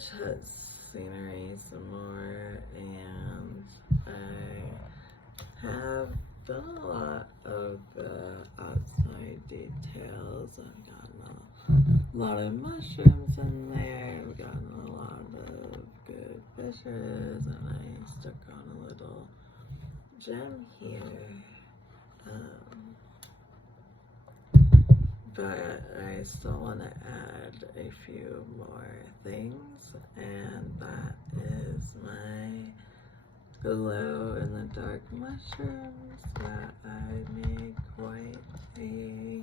switch scenery some more, and I have done a lot of the outside details. I've gotten a lot of mushrooms in there, I've gotten a lot of good fishes, and I stuck on a little gem here. But I still want to add a few more things, and that is my glow in the dark mushrooms that I made quite a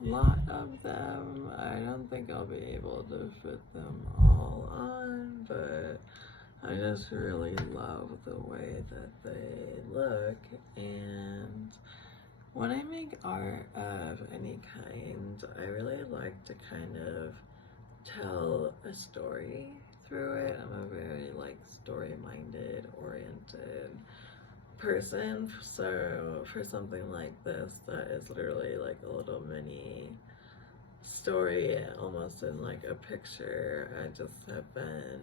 lot of them. I don't think I'll be able to fit them all on, but I just really love the way that they look. And when I make art of any kind, I really like to kind of tell a story through it. I'm a very story-minded, oriented person, so for something like this that is literally like a little mini story, almost in like a picture, I just have been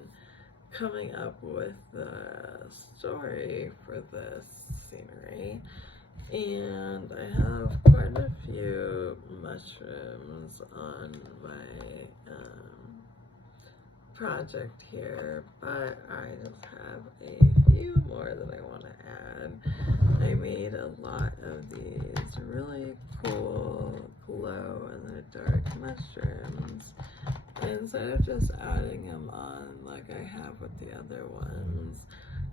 coming up with the story for this scenery. And I have quite a few mushrooms on my project here, but I just have a few more that I want to add. I made a lot of these really cool glow in the dark mushrooms. And instead of just adding them on like I have with the other ones,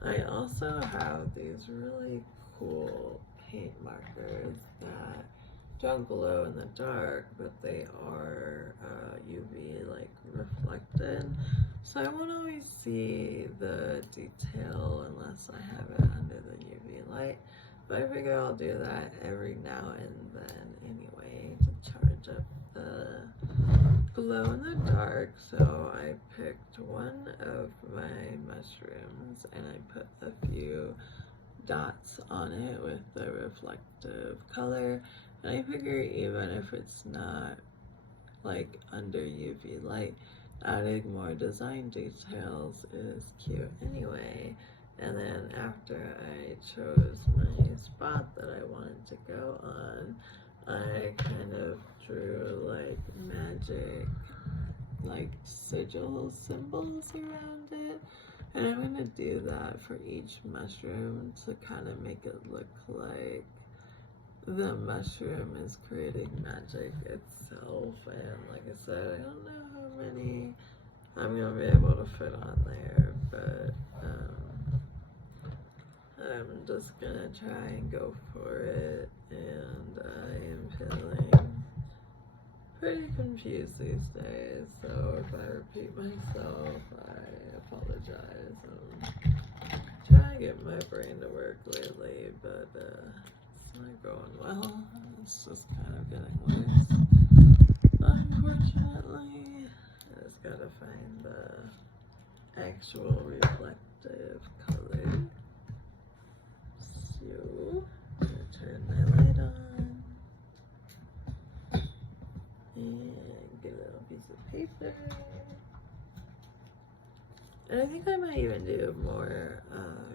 I also have these really cool paint markers that don't glow in the dark, but they are UV reflected, so I won't always see the detail unless I have it under the UV light. But I figure I'll do that every now and then anyway to charge up the glow in the dark. So I picked one of my mushrooms and I put a few dots on it with the reflective color, and I figure even if it's not like under UV light, adding more design details is cute anyway. And then after I chose my spot that I wanted to go on, I kind of drew like magic sigil symbols around it. And I'm gonna do that for each mushroom to kind of make it look like the mushroom is creating magic itself. And like I said, I don't know how many I'm gonna be able to fit on there, but I'm just gonna try and go for it. And I am feeling pretty confused these days, so if I repeat myself, I apologize. I'm trying to get my brain to work lately, but it's not going well. It's just kind of getting worse, unfortunately. I just gotta find the actual reflective color. So, I'm gonna turn my light on and get a little piece of paper. And I think I might even do more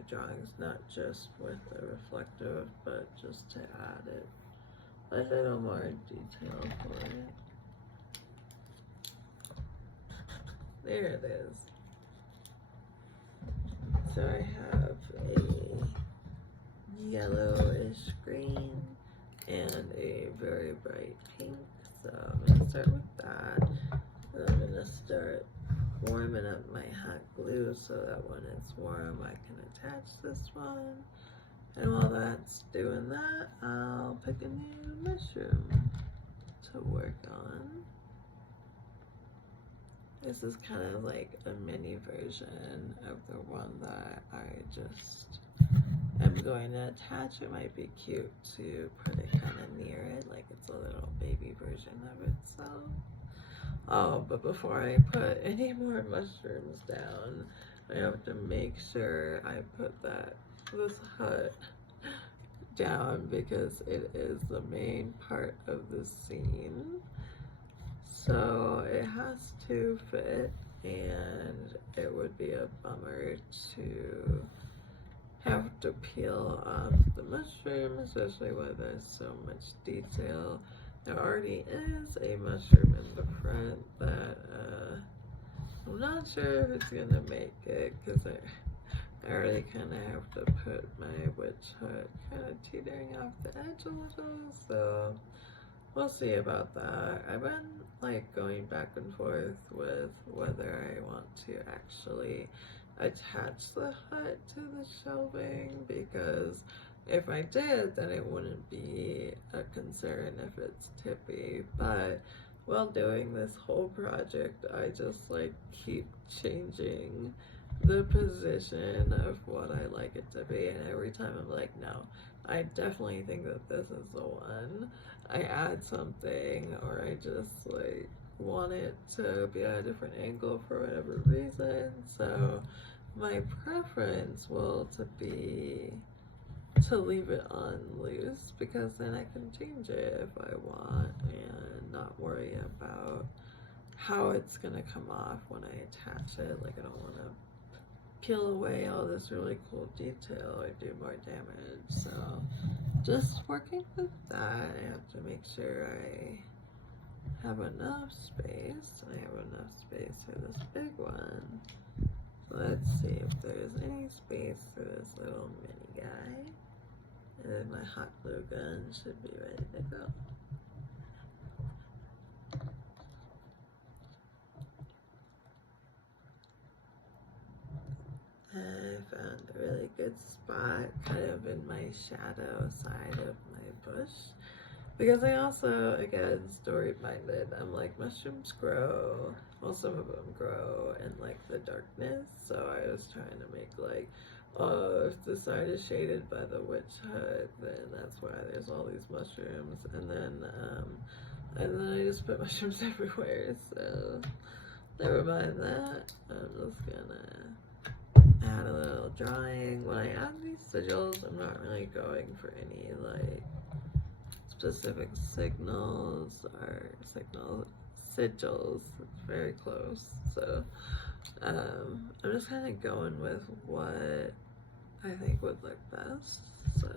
drawings, not just with the reflective, but just to add it a little more detail for it. There it is. So I have a yellowish green and a very bright pink. So I'm gonna start with that. And I'm gonna start warming up my hot glue so that when it's warm I can attach this one. And while that's doing that, I'll pick a new mushroom to work on. This is kind of like a mini version of the one that I just am going to attach. It might be cute to put it kind of near it, like it's a little baby version of itself. Oh, but before I put any more mushrooms down, I have to make sure I put this hut down because it is the main part of the scene. So it has to fit and it would be a bummer to have to peel off the mushroom, especially when there's so much detail. There already is a mushroom in the front that I'm not sure if it's gonna make it, because I already kind of have to put my witch hut kind of teetering off the edge a little, so we'll see about that. I've been like going back and forth with whether I want to actually attach the hut to the shelving, because if I did, then it wouldn't be a concern if it's tippy. But while doing this whole project, I just like keep changing the position of what I like it to be, and every time I'm like, no, I definitely think that this is the one. I add something, or I just like want it to be at a different angle for whatever reason. So my preference will be to leave it on loose, because then I can change it if I want and not worry about how it's gonna come off when I attach it. Like, I don't want to peel away all this really cool detail or do more damage. So just working with that. I have to make sure I have enough space. I have enough space for this big one. So let's see if there's any space for this little mini guy. And then my hot glue gun should be ready to go. I found a really good spot kind of in my shadow side of my bush, because I also, again, story minded, I'm like, mushrooms grow, well, some of them grow in like the darkness, so I was trying to make like, oh, if the side is shaded by the witch hut, then that's why there's all these mushrooms. And then I just put mushrooms everywhere, so never mind that. I'm just gonna add a little drawing. When I add these sigils, I'm not really going for any like specific signals or sigils. It's very close, so I'm just kind of going with what I think would look best. So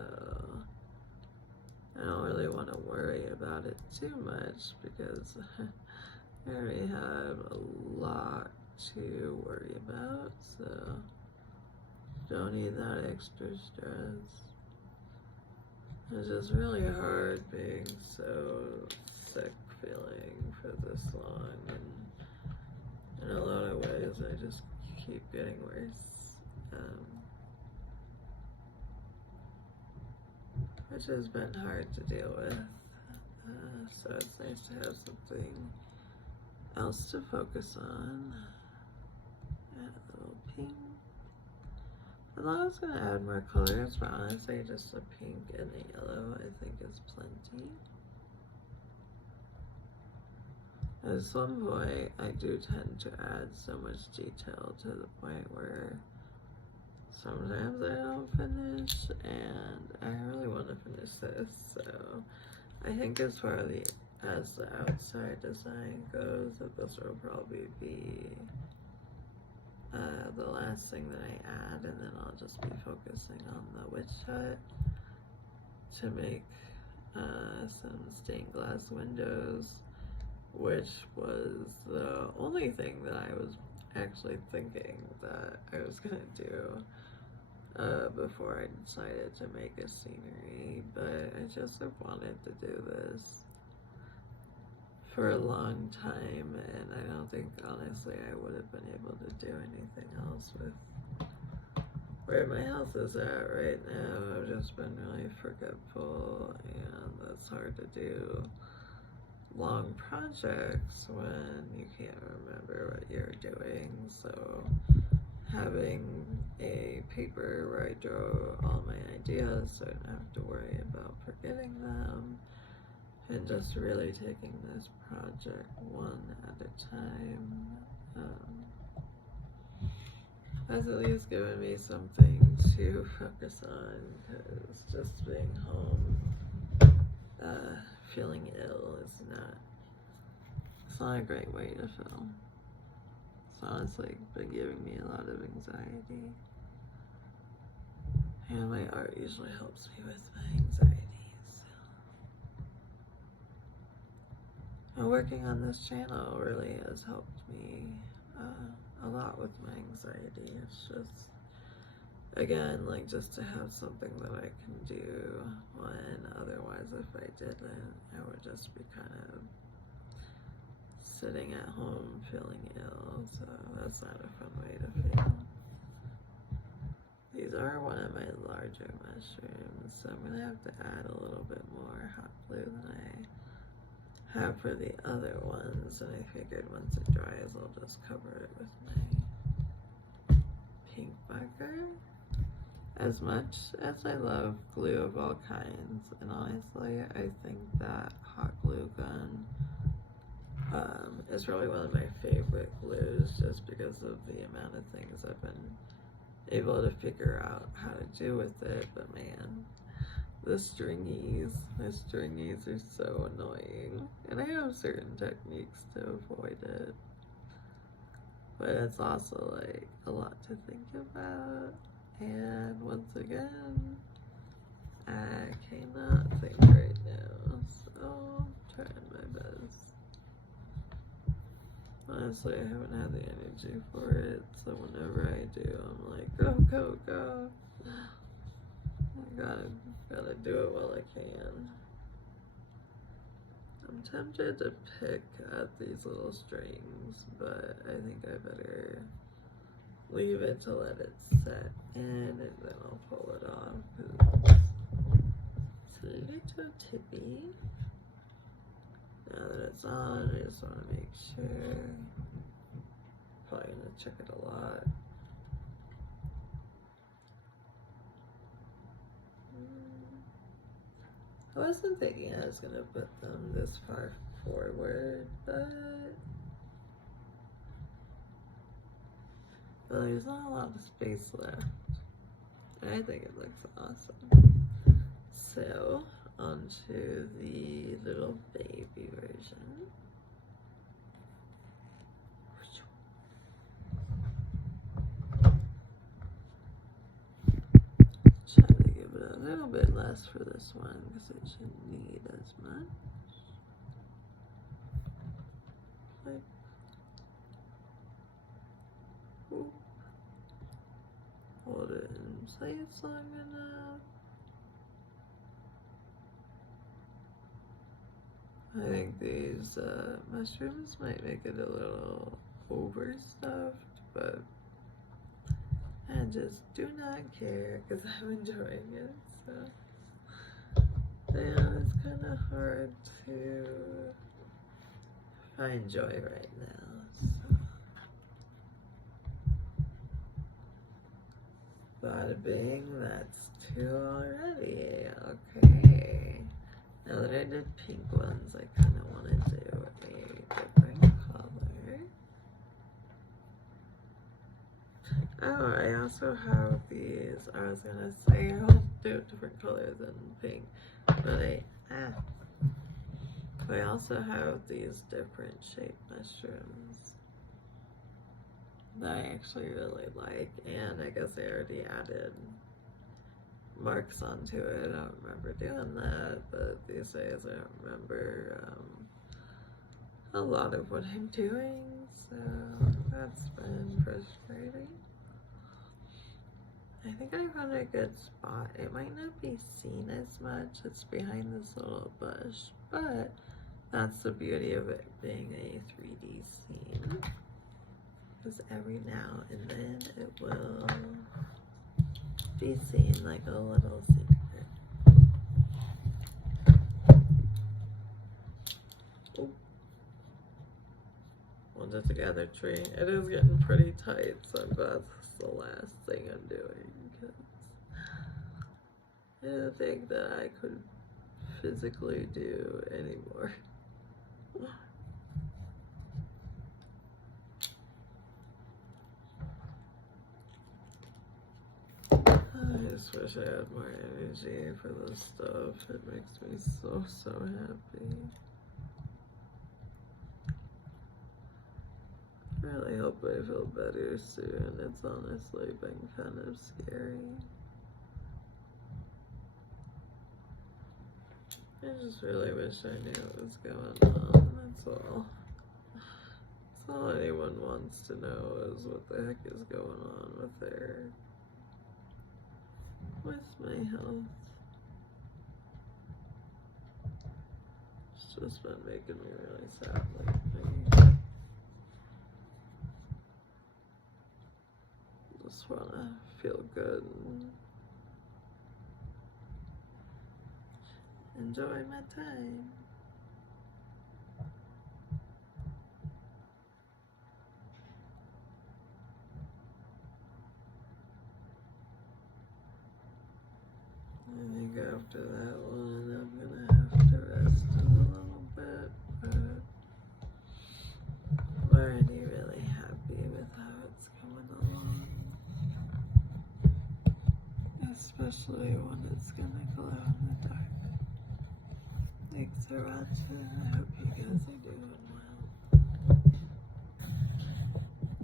I don't really want to worry about it too much, because I already have a lot to worry about, so don't need that extra stress. It's just really hard being so sick feeling for this long, and in a lot of ways I just keep getting worse, which has been hard to deal with, so it's nice to have something else to focus on. Add a little pink. I thought I was going to add more colors, but honestly just the pink and the yellow I think is plenty. At some point I do tend to add so much detail to the point where sometimes I don't finish, and I really want to finish this, so I think as far as the outside design goes, that this will probably be the last thing that I add, and then I'll just be focusing on the witch hut to make some stained glass windows, which was the only thing that I was actually thinking that I was gonna do before I decided to make a scenery, but I just have wanted to do this for a long time, and I don't think honestly I would have been able to do anything else with where my house is at right now. I've just been really forgetful, and it's hard to do long projects when you can't remember what you're doing. So having a paper where I draw all my ideas so I don't have to worry about forgetting them, and just really taking this project one at a time, has at least given me something to focus on, because just being home feeling ill is not a great way to feel. It's honestly been giving me a lot of anxiety. And my art usually helps me with my anxieties. And working on this channel really has helped me a lot with my anxiety. It's just, again, like just to have something that I can do when otherwise if I didn't, I would just be kind of sitting at home feeling ill, so that's not a fun way to feel. These are one of my larger mushrooms, so I'm gonna have to add a little bit more hot glue than I have for the other ones, and I figured once it dries I'll just cover it with my pink marker. As much as I love glue of all kinds, and honestly I think that hot glue gun is really one of my favorite glues just because of the amount of things I've been able to figure out how to do with it. But man, the stringies are so annoying, and I have certain techniques to avoid it, but it's also like a lot to think about, and once again I cannot think right now, so I'm trying my best. Honestly, I haven't had the energy for it, so whenever I do, I'm like, go, go, go. I gotta do it while I can. I'm tempted to pick at these little strings, but I think I better leave it to let it set in, and then I'll pull it off. It's a little tippy. Now that it's on, I just want to make sure. Probably gonna check it a lot. I wasn't thinking I was gonna put them this far forward, but there's not a lot of space left. I think it looks awesome. So, onto the little baby version. Try to give it a little bit less for this one because it shouldn't need as much. Like, hold it in place long enough. I think these mushrooms might make it a little overstuffed, but I just do not care because I'm enjoying it. So, yeah, it's kind of hard to find joy right now. So, bada bing, that's two already. Okay. Now that I did pink ones, I kind of want to do a different color. Oh, I also have these. I was gonna say I'll do a different color than pink, but I also have these different shaped mushrooms that I actually really like, and I guess I already added marks onto it. I don't remember doing that, but these days I don't remember a lot of what I'm doing, so that's been frustrating. I think I found a good spot. It might not be seen as much, it's behind this little bush, but that's the beauty of it being a 3D scene, because every now and then it will be seen like a little secret. Ooh. We'll just together tree. It is getting pretty tight, so that's the last thing I'm doing, because I don't think that I could physically do anymore. I just wish I had more energy for this stuff. It makes me so happy. really hope I feel better soon. It's honestly been kind of scary. I just really wish I knew what was going on, that's all. That's all anyone wants to know is what the heck is going on with my health. It's just been making me really sad lately. Just wanna feel good and enjoy my time. I think after that one, I'm gonna have to rest a little bit, but I'm already really happy with how it's going along. Especially when it's gonna glow in the dark. Thanks for watching. I hope you guys are doing well.